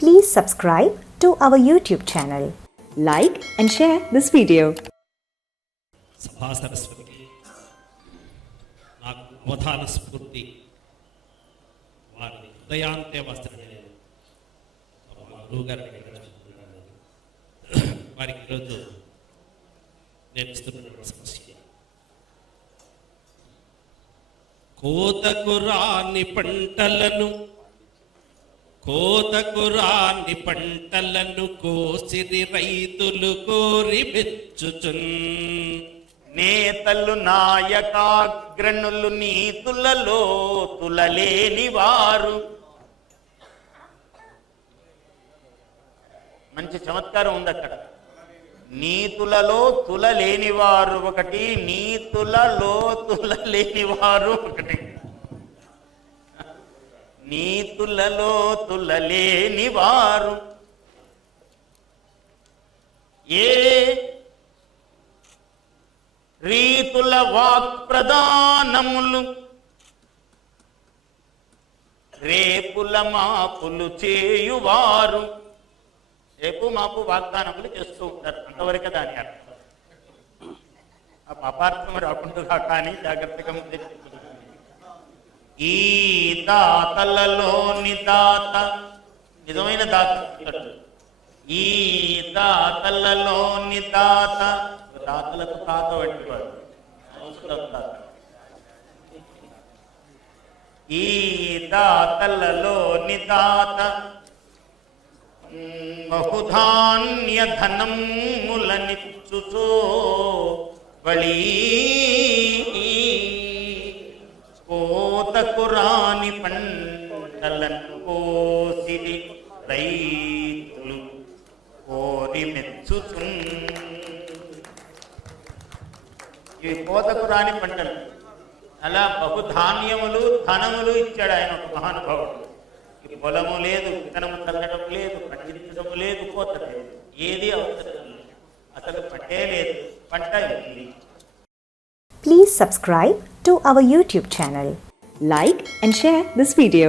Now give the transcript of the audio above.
Please subscribe to our YouTube channel. Like and share this video. సభా సరస్వతికి నాకు అవధాన స్ఫూర్తి వారి హృదయాంతే వస్త్రం మా గురువు గారిని వారికి ఈరోజు నేను ఇస్తున్న సమస్య కోతకు రాని పంటలను కోసిరి రైతులు కోరి మెచ్చుచున్ నేతలు నాయకాగ్రణులు నీతులలో తులలేని వారు. మంచి చమత్కారం ఉంది అక్కడ. నీతులలో తులలేని వారు ఒకటి, నీతులలో తులలేని వారు ఒకటి. నీతులలో తులలేని వారు ఏ రీతుల వాక్ ప్రదానములు రేపుల మాపులు చేయువారు. రేపు మాపు వాగ్దానములు చేస్తూ ఉంటారు, అంతవరకే దాని అర్థం. ఆ పాపార్థం రాకుండా కానీ జాగ్రత్తగా ఈ దాతలలోని దాత నిజమైన దాత. ఈ దాతలలోని దాత, దాతలకు తాత వంటి వాడు తాత. ఈ దాతలలోని దాత బహుధాన్య ధనములనిచ్చుచో బళీ కోతకు రాని పంటలను కోసిరి రైతులు కోరి మెచ్చుచున్. ఇవి కోతకు రాని పంటలు. అలా బహుధాన్యములు ధనములు ఇచ్చాడు ఆయన, ఒక మహానుభావుడు. ఈ పొలము లేదు, విత్తనము చల్లడం లేదు, పండించడము లేదు, కోత లేదు, ఏది అవసరం లేదు, అసలు పంటే లేదు, పంట ఉంది. Please subscribe to our YouTube channel. Like and share this video.